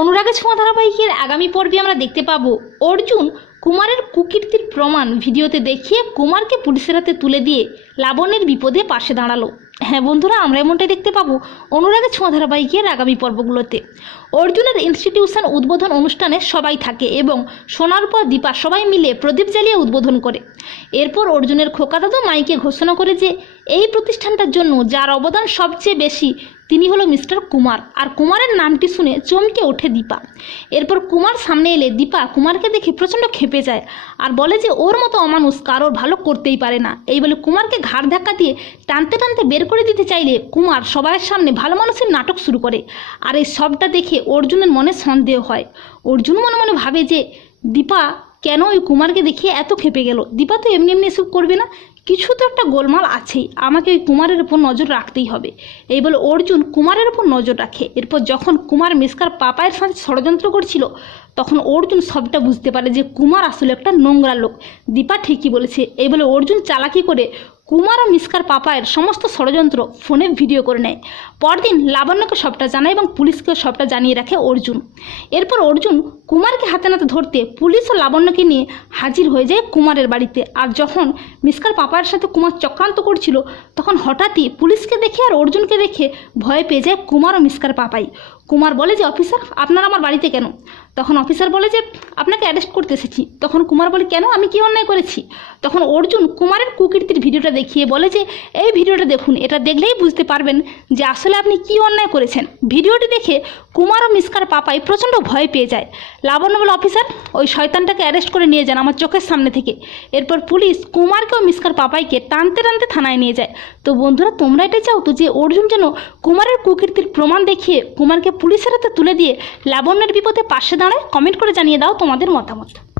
অনুরাগে ছোঁয়া ধারাবাহিকের আগামী পর্বে আমরা দেখতে পাবো অর্জুন কুমারের কুকীর্তির প্রমাণ ভিডিওতে দেখিয়ে কুমারকে পুলিশের হাতে তুলে দিয়ে লাবণ্যের বিপদে পাশে দাঁড়াল। হ্যাঁ বন্ধুরা, আমরা এমনটাই দেখতে পাবো অনুরাগে ছোঁয়া ধারাবাহিকের আগামী পর্বগুলোতে। অর্জুনের ইনস্টিটিউশন উদ্বোধন অনুষ্ঠানে সবাই থাকে এবং শোনার পর দীপা সবাই মিলে প্রদীপ জ্বালিয়ে উদ্বোধন করে। এরপর অর্জুনের খোকা দাদু মাইকে ঘোষণা করে যে এই প্রতিষ্ঠানটার জন্য যার অবদান সবচেয়ে বেশি, তিনি হলো মিস্টার কুমার। আর কুমারের নামটি শুনে চমকে ওঠে দীপা। এরপর কুমার সামনে এলে দীপা কুমারকে দেখে প্রচণ্ড খেপে যায় আর বলে যে, ওর মতো অমানুষ কারোর ভালো করতেই পারে না। এই বলে কুমারকে ঘাড় ধাক্কা দিয়ে টানতে টানতে বের করে দিতে চাইলে কুমার সবার সামনে ভালো মানুষের নাটক শুরু করে। আর এই সবটা দেখে অর্জুনের মনে সন্দেহ হয়। অর্জুন মনে মনে ভাবে যে, দীপা, কেন ওই কুমারকে দেখিয়ে এত খেপে গেল? দীপা তো এমনি এমনি এসব করবে না। কিছু তো একটা গোলমাল আছেই, আমাকে কুমারের উপর নজর রাখতেই হবে। এই বলে অর্জুন কুমারের উপর নজর রাখে। এরপর যখন কুমার মিসকার পাপায়ের সাথে ষড়যন্ত্র করছিল, তখন অর্জুন সবটা বুঝতে পারে যে কুমার আসলে একটা নোংরা লোক। দীপা ঠিকই বলেছে। এই বলে অর্জুন চালাকি করে কুমার ও মিসকার পাপায়ের সমস্ত ষড়যন্ত্র ফোনে ভিডিও করে নেয়। পরদিন লাবণ্যকে সবটা জানায় এবং পুলিশকে সবটা জানিয়ে রাখে অর্জুন। এরপর অর্জুন কুমারকে হাতে নাতে ধরতে পুলিশ ও লাবণ্যকে নিয়ে হাজির হয়ে যায় কুমারের বাড়িতে। আর যখন মিসকার পাপায়ের সাথে কুমার চক্রান্ত করছিল, তখন হঠাৎই পুলিশকে দেখে আর অর্জুনকে দেখে ভয় পেয়ে যায় কুমার ও মিসকার পাপাই। কুমার বলে যে, অফিসার, আপনারা আমার বাড়িতে কেন? তখন অফিসার বলে যে, আপনাকে অ্যারেস্ট করতে এসেছি। তখন কুমার বলে, কেন? আমি কি অন্যায় করেছি? তখন অর্জুন কুমারের কুকীর্তির ভিডিওটা দেখিয়ে বলে যে, এই ভিডিওটা দেখুন, এটা দেখলেই বুঝতে পারবেন যে আসলে আপনি কি অন্যায় করেছেন। ভিডিওটি দেখে কুমার ও মিসকার পাপাই প্রচণ্ড ভয় পেয়ে যায়। লাবণ্য বলে অফিসার ওই শয়তানটাকে অ্যারেস্ট করে নিয়ে যান আমার চোখের সামনে থেকে। এরপর পুলিশ কুমারকে ও মিসকার পাপাইকে টানতে টানতে থানায় নিয়ে যায়। তো বন্ধুরা, তোমরা এটা চাও তো যে অর্জুন যেন কুমারের কুকীর্তির প্রমাণ দেখিয়ে কুমারকে পুলিশের হাতে তুলে দিয়ে লাবণ্যের বিপদে পাশে দাঁড়ায়? কমেন্ট করে জানিয়ে দাও তোমাদের মতামত।